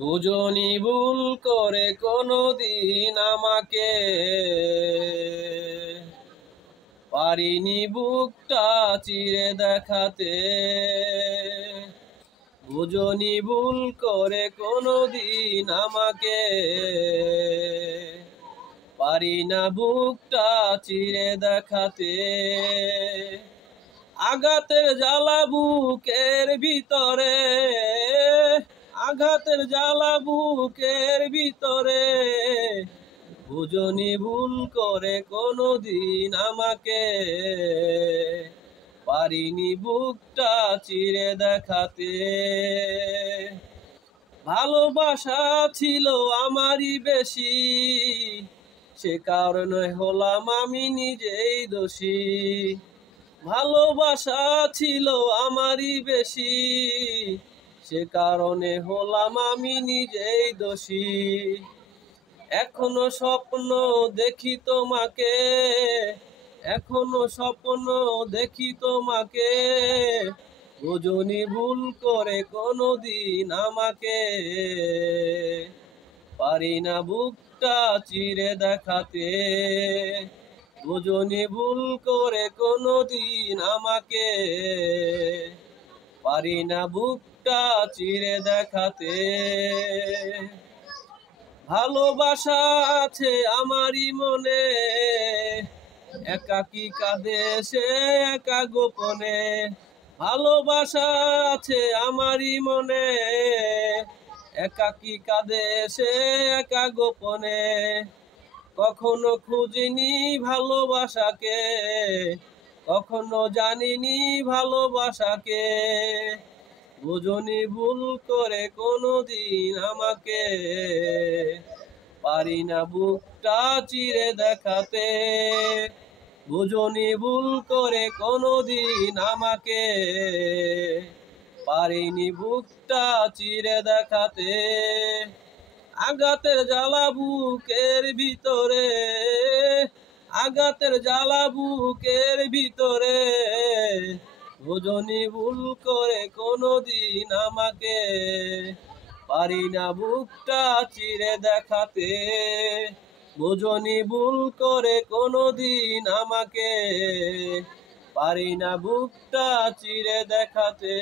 বুঝনি ভুল করে কোনদিন আমাকে, পারিনি বুকটা চিরে দেখাতে। বুঝনি ভুল করে কোনদিন আমাকে, পারি না বুকটা চিরে দেখাতে। আঘাতের জ্বালা বুকের ভিতরে, আঘাতের জ্বালা বুকের ভিতরে, বুঝনি ভুল করে কোনদিন আমাকে, পারিনি বুকটা চিরে দেখাতে। ভালোবাসা ছিল আমারই বেশি, সে কারণে হলাম আমি নিজেই দোষী। ভালোবাসা ছিল আমারই বেশি, সে কারণে হলাম আমি নিজেই দোষী। এখনো স্বপ্ন দেখি তোমাকে, এখনো স্বপ্ন দেখি তোমাকে, বুঝনি ভুল করে কোনদিন আমাকে, পারি না বুকটা চিরে দেখাতে। বুঝনি ভুল করে কোনদিন আমাকে, পারি না বুকটা চিরে দেখাতে। ভালোবাসা আছে আমারই মনে, একাকী কাঁদে সে একা গোপনে। ভালোবাসা আছে আমারই মনে, একাকী কাঁদে সে একা গোপনে। কখনো খুঁজিনি ভালোবাসাকে, কখনো জানিনি ভালোবাসাকে, বুঝনি ভুল করে কোনদিন আমাকে, পারি না বুকটা চিরে দেখাতে। বুঝনি ভুল করে কোনদিন আমাকে, পারিনি বুকটা চিরে দেখাতে। আঘাতের জ্বালা বুকের ভিতরে, আঘাতের জ্বালা বুকের ভিতরে, বুঝনি ভুল করে কোনদিন আমাকে, পারি না বুকটা চিরে দেখাতে। বুঝনি ভুল করে কোনদিন আমাকে, পারি না বুকটা চিরে দেখাতে।